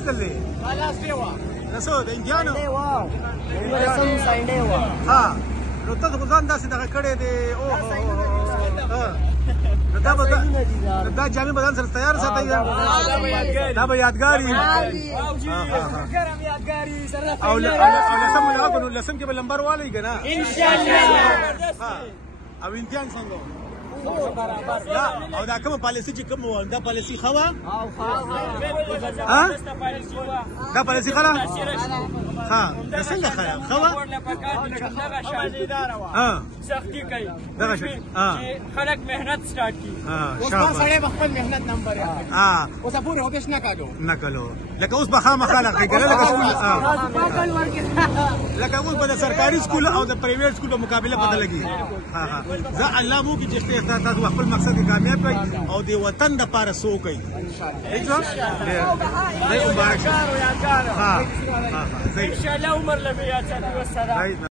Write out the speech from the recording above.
اخیستل دی؟ لاس دی وه. څه د هندیانو؟ سنډې وه. ولسم سنډې وه. ها نو ته خو ځان داسې دغه کړی دی دا جامې به ځان سره تیار ساتئ دا به یادګار وي او لسم مو یاد کړو لسم کې به لمبر والی که نه او امتحان څنګه او دا کومه پالیسي چې کوم وه دا پالیسي ښه وه دا پالیسي ښه ده ها دا څنګه ښه وه سختي کوي دغه چې خلک محنت سٹارټ کړي اوس دا سړی به خپل محنت نمبر یې اوس پورې هوکش نه کړو لکه اوس به خامخا لغې که نه لکه سکول لکه اوس به د سرکاري سکول او د پرایویټ سکول په مقابله پته لګي زه الله مو کې چې تاسو خپل مقصد کې کامیاب کړئ او د وطن دپاره څه وکړئ ٹھیک شو مبارک شه ان شاء الله عمر له بیا